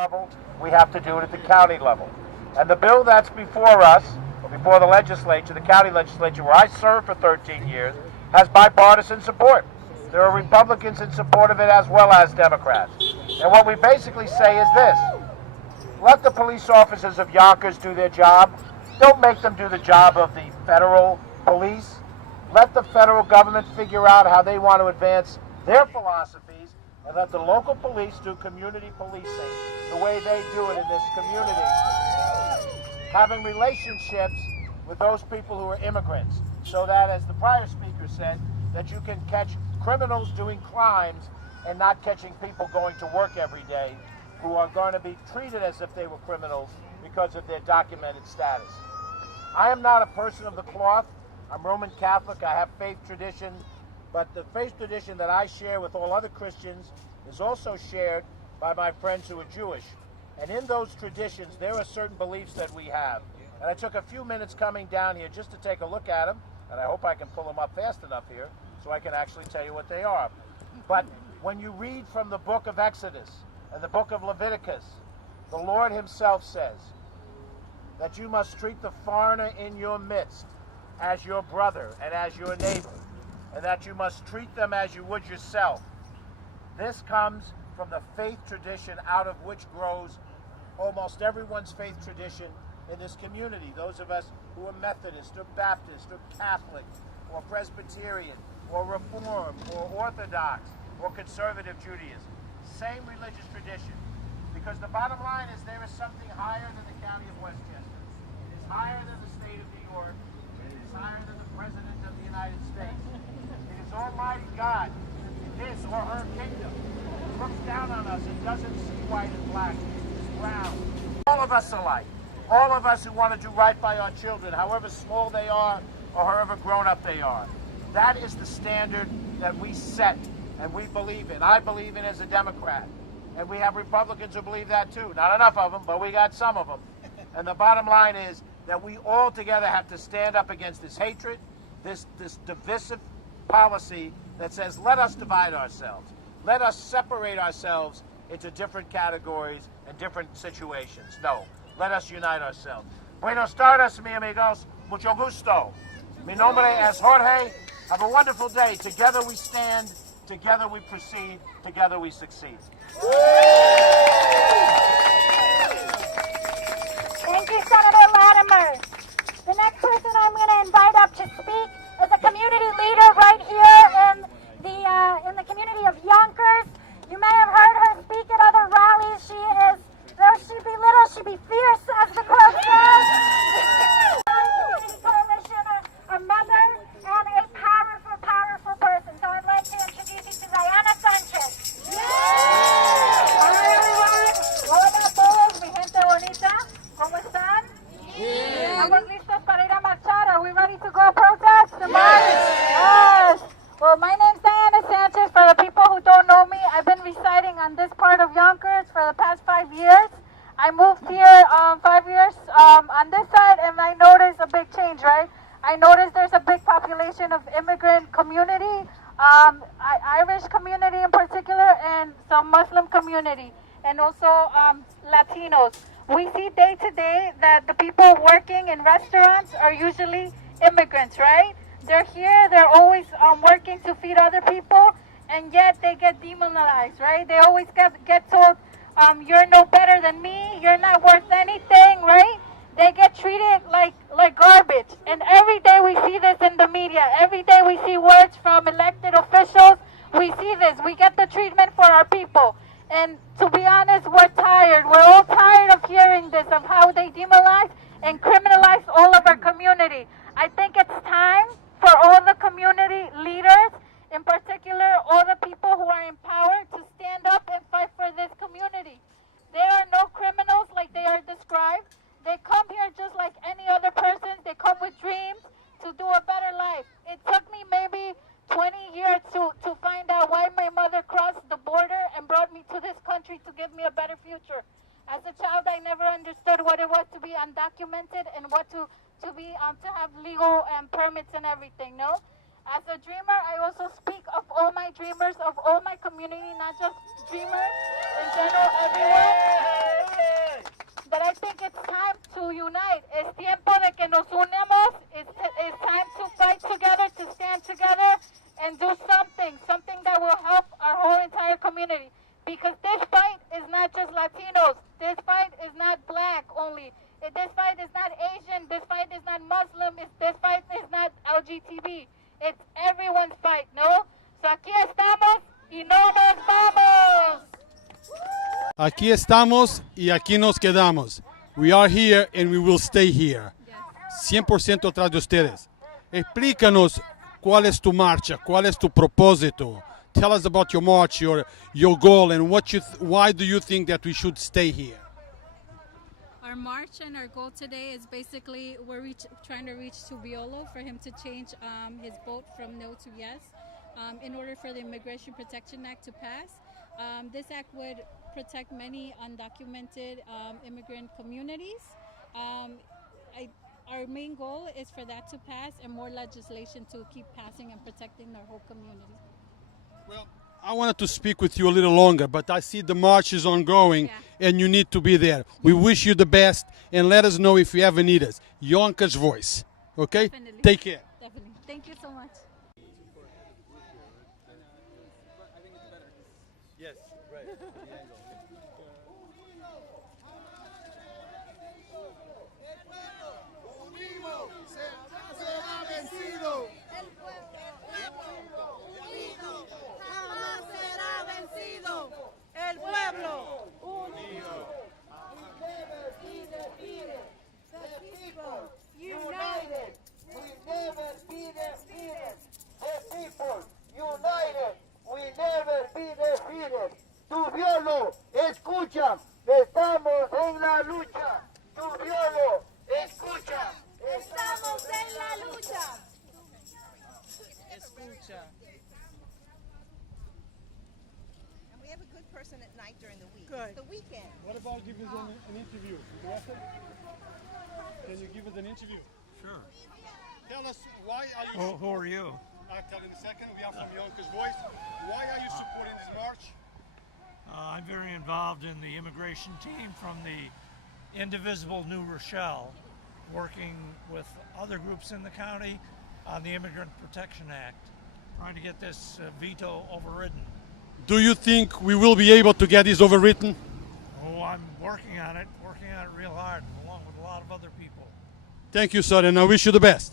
level, we have to do it at the county level. And the bill that's before us, before the legislature, the county legislature, where I served for 13 years, has bipartisan support. There are Republicans in support of it as well as Democrats. And what we basically say is this: let the police officers of Yonkers do their job. Don't make them do the job of the federal police. Let the federal government figure out how they want to advance their philosophies, and let the local police do community policing the way they do it in this community, having relationships with those people who are immigrants, so that, as the prior speaker said, that you can catch criminals doing crimes and not catching people going to work every day who are going to be treated as if they were criminals because of their documented status. I am not a person of the cloth. I'm Roman Catholic. I have faith tradition, but the faith tradition that I share with all other Christians is also shared by my friends who are Jewish. And in those traditions, there are certain beliefs that we have. And I took a few minutes coming down here just to take a look at them, and I hope I can pull them up fast enough here so I can actually tell you what they are. But when you read from the book of Exodus and the book of Leviticus, the Lord himself says that you must treat the foreigner in your midst as your brother and as your neighbor, and that you must treat them as you would yourself. This comes from the faith tradition out of which grows almost everyone's faith tradition in this community. Those of us who are Methodist or Baptist or Catholic or Presbyterian or Reformed or Orthodox or Conservative Judaism. Same religious tradition. Because the bottom line is there is something higher than the county of Westchester. It is higher than the state of New York. It is higher than the President of the United States. It is Almighty God, his or her kingdom, looks down on us and doesn't see white and black. It's brown. All of us alike. All of us who want to do right by our children, however small they are or however grown up they are. That is the standard that we set and we believe in. I believe in as a Democrat. And we have Republicans who believe that too. Not enough of them, but we got some of them. And the bottom line is that we all together have to stand up against this hatred, this divisive policy that says, let us divide ourselves. Let us separate ourselves into different categories and different situations. No, let us unite ourselves. Buenos tardes, mi amigos. Mucho gusto. Mi nombre es Jorge. Have a wonderful day. Together we stand. Together we proceed. Together we succeed. Thank you, Senator Latimar. The next person I'm going to invite up to speak is a community leader right here in the community of Yonkers. You may have heard her speak at other rallies. She is, though she be little, she be fierce, as the quote says. Coalition, a mother, and a powerful, powerful person. So I'd like to introduce you to Diana Sanchez. Hola everyone. Hola a todos, mi gente bonita. ¿Cómo están? ¿Estamos listos para ir a marchar? Are we ready to go protest? Yes. Well, my name's Diana Sanchez. For the people who don't know me, I've been residing on this part of Yonkers for the past 5 years. I moved here 5 years on this side, and I noticed a big change, right? I noticed there's a big population of immigrant community, Irish community in particular, and some Muslim community, and also Latinos. We see day to day that the people working in restaurants are usually immigrants, right? They're here, they're always working to feed other people, and yet they get demonized, right? They always get told, you're no better than me, you're not worth anything, right? They get treated like garbage. And every day we see this in the media. Every day we see words from elected officials. We see this. We get the treatment for our people. And to be honest, we're tired. We're all tired of hearing this, of how they demonize and criminalize all of our community. I think it's time for all the community leaders, in particular all the people who are in power, to stand up and fight for this community. There are no criminals like they are described. They come here just like any other person. They come with dreams to do a better life. It took me maybe 20 years to find out why my mother crossed the border and brought me to this country to give me a better future. As a child, I never understood what it was to be undocumented and what to have legal permits and everything, no? As a dreamer, I also speak of all my dreamers, of all my community, not just dreamers, in general, everyone. unite. Es tiempo de que nos unamos. It's time to fight together, to stand together, and do something that will help our whole entire community. Because this fight is not just Latinos. This fight is not black only. This fight is not Asian. This fight is not Muslim. This fight is not LGTB. It's everyone's fight, no? So aquí estamos y no nos vamos. Aquí estamos y aquí nos quedamos. We are here and we will stay here. 100% atrás de ustedes. Explícanos cuál es tu marcha, cuál es tu propósito. Tell us about your march, your goal, and why do you think that we should stay here? Our march and our goal today is basically trying to reach to Violo for him to change his vote from no to yes in order for the Immigration Protection Act to pass. This act would protect many undocumented immigrant communities. Our main goal is for that to pass and more legislation to keep passing and protecting their whole community. Well, I wanted to speak with you a little longer, but I see the march is ongoing and you need to be there. We wish you the best and let us know if you ever need us. Yonkers voice. Okay? Definitely. Take care. Definitely. Thank you so much. Yes, right. El pueblo unido. Never be defeated. The people united. We never be defeated. The people united. We never be defeated. Tu violo, escucha. Estamos en la lucha. Tu violo, escucha. Estamos en la lucha. Escucha. And we have a good person at night during the week. Good. The weekend. What about giving us an interview? Can you give us an interview? Sure. Tell us why are you... Who are you? I'll tell in a second. We are from Yonkers Voice. Why are you supporting this march? I'm very involved in the immigration team from the indivisible New Rochelle, working with other groups in the county on the Immigrant Protection Act, trying to get this veto overridden. Do you think we will be able to get this overwritten? Oh, I'm working on it real hard, along with a lot of other people. Thank you, sir, and I wish you the best.